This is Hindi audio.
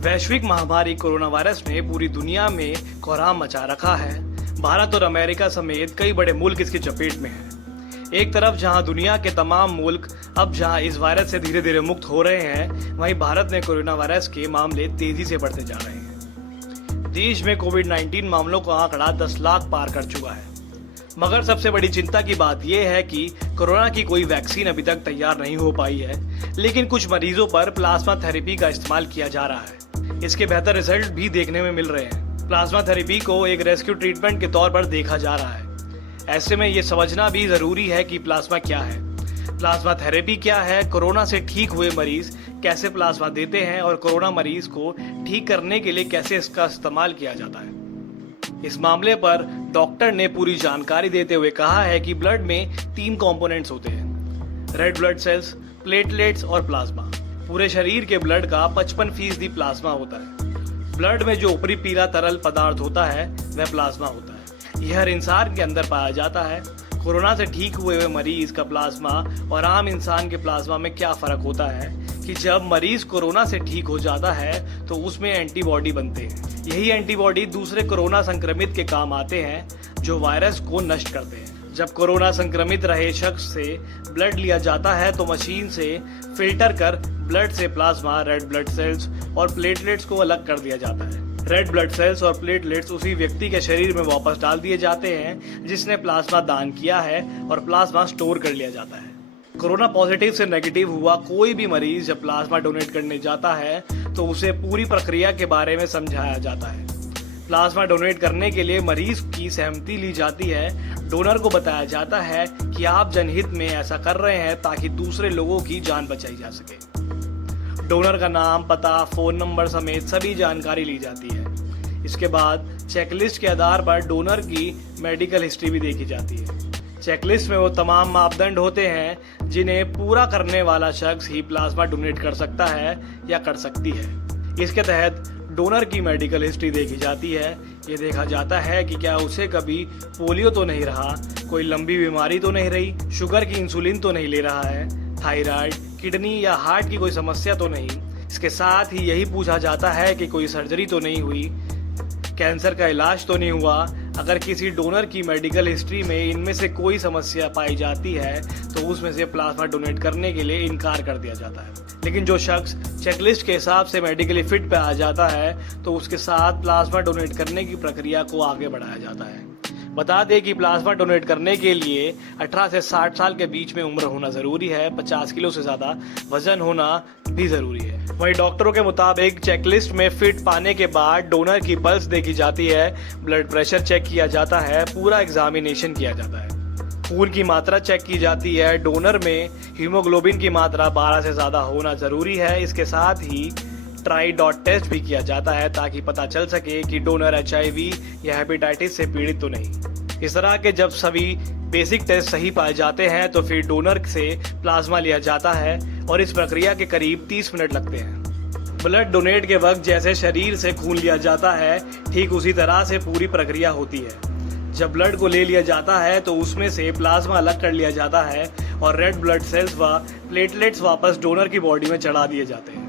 वैश्विक महामारी कोरोना वायरस ने पूरी दुनिया में कोहराम मचा रखा है। भारत और अमेरिका समेत कई बड़े मुल्क इसकी चपेट में हैं। एक तरफ जहां दुनिया के तमाम मुल्क अब जहां इस वायरस से धीरे धीरे मुक्त हो रहे हैं, वहीं भारत में कोरोना वायरस के मामले तेजी से बढ़ते जा रहे हैं। देश में कोविड-19 मामलों का आंकड़ा 10 लाख पार कर चुका है। मगर सबसे बड़ी चिंता की बात यह है कि कोरोना की कोई वैक्सीन अभी तक तैयार नहीं हो पाई है, लेकिन कुछ मरीजों पर प्लाज्मा थेरेपी का इस्तेमाल किया जा रहा है। इसके बेहतर रिजल्ट भी देखने में मिल रहे हैं। प्लाज्मा थेरेपी को एक रेस्क्यू ट्रीटमेंट के तौर पर देखा जा रहा है। ऐसे में ये समझना भी जरूरी है कि प्लाज्मा क्या है, प्लाज्मा थेरेपी क्या है, कोरोना से ठीक हुए मरीज कैसे प्लाज्मा देते हैं और कोरोना मरीज को ठीक करने के लिए कैसे इसका इस्तेमाल किया जाता है। इस मामले पर डॉक्टर ने पूरी जानकारी देते हुए कहा है कि ब्लड में 3 कंपोनेंट्स होते हैं, रेड ब्लड सेल्स, प्लेटलेट्स और प्लाज्मा। पूरे शरीर के ब्लड का 55% प्लाज्मा होता है। ब्लड में जो ऊपरी पीला तरल पदार्थ होता है वह प्लाज्मा होता है। यह हर इंसान के अंदर पाया जाता है। कोरोना से ठीक हुए मरीज का प्लाज्मा और आम इंसान के प्लाज्मा में क्या फर्क होता है कि जब मरीज कोरोना से ठीक हो जाता है तो उसमें एंटीबॉडी बनते हैं। यही एंटीबॉडी दूसरे कोरोना संक्रमित के काम आते हैं जो वायरस को नष्ट करते हैं। जब कोरोना संक्रमित रहे शख्स से ब्लड लिया जाता है तो मशीन से फिल्टर कर ब्लड से प्लाज्मा, रेड ब्लड सेल्स और प्लेटलेट्स को अलग कर दिया जाता है। रेड ब्लड सेल्स और प्लेटलेट्स उसी व्यक्ति के शरीर में वापस डाल दिए जाते हैं जिसने प्लाज्मा दान किया है और प्लाज्मा स्टोर कर लिया जाता है। कोरोना पॉजिटिव से नेगेटिव हुआ कोई भी मरीज जब प्लाज्मा डोनेट करने जाता है तो उसे पूरी प्रक्रिया के बारे में समझाया जाता है। प्लाज्मा डोनेट करने के लिए मरीज की सहमति ली जाती है। डोनर को बताया जाता है कि आप जनहित में ऐसा कर रहे हैं ताकि दूसरे लोगों की जान बचाई जा सके। डोनर का नाम, पता, फोन नंबर समेत सभी जानकारी ली जाती है। इसके बाद चेकलिस्ट के आधार पर डोनर की मेडिकल हिस्ट्री भी देखी जाती है। चेकलिस्ट में वो तमाम मापदंड होते हैं जिन्हें पूरा करने वाला शख्स ही प्लाज्मा डोनेट कर सकता है या कर सकती है। इसके तहत डोनर की मेडिकल हिस्ट्री देखी जाती है। ये देखा जाता है कि क्या उसे कभी पोलियो तो नहीं रहा, कोई लंबी बीमारी तो नहीं रही, शुगर की इंसुलिन तो नहीं ले रहा है, थायराइड, किडनी या हार्ट की कोई समस्या तो नहीं। इसके साथ ही यही पूछा जाता है कि कोई सर्जरी तो नहीं हुई, कैंसर का इलाज तो नहीं हुआ। अगर किसी डोनर की मेडिकल हिस्ट्री में इनमें से कोई समस्या पाई जाती है तो उसमें से प्लाज्मा डोनेट करने के लिए इनकार कर दिया जाता है। लेकिन जो शख्स चेकलिस्ट के हिसाब से मेडिकली फिट पे आ जाता है तो उसके साथ प्लाज्मा डोनेट करने की प्रक्रिया को आगे बढ़ाया जाता है। बता दें कि प्लाज्मा डोनेट करने के लिए 18 से 60 साल के बीच में उम्र होना जरूरी है। 50 किलो से ज्यादा वजन होना भी जरूरी है। वहीं डॉक्टरों के मुताबिक चेकलिस्ट में फिट पाने के बाद डोनर की पल्स देखी जाती है, ब्लड प्रेशर चेक किया जाता है, पूरा एग्जामिनेशन किया जाता है, खून की मात्रा चेक की जाती है। डोनर में हीमोग्लोबिन की मात्रा 12 से ज्यादा होना जरूरी है। इसके साथ ही ट्राई डॉट टेस्ट भी किया जाता है ताकि पता चल सके कि डोनर HIV या हेपेटाइटिस से पीड़ित तो नहीं। इस तरह के जब सभी बेसिक टेस्ट सही पाए जाते हैं तो फिर डोनर से प्लाज्मा लिया जाता है और इस प्रक्रिया के करीब 30 मिनट लगते हैं। ब्लड डोनेट के वक्त जैसे शरीर से खून लिया जाता है, ठीक उसी तरह से पूरी प्रक्रिया होती है। जब ब्लड को ले लिया जाता है तो उसमें से प्लाज्मा अलग कर लिया जाता है और रेड ब्लड सेल्स व प्लेटलेट्स वापस डोनर की बॉडी में चढ़ा दिए जाते हैं।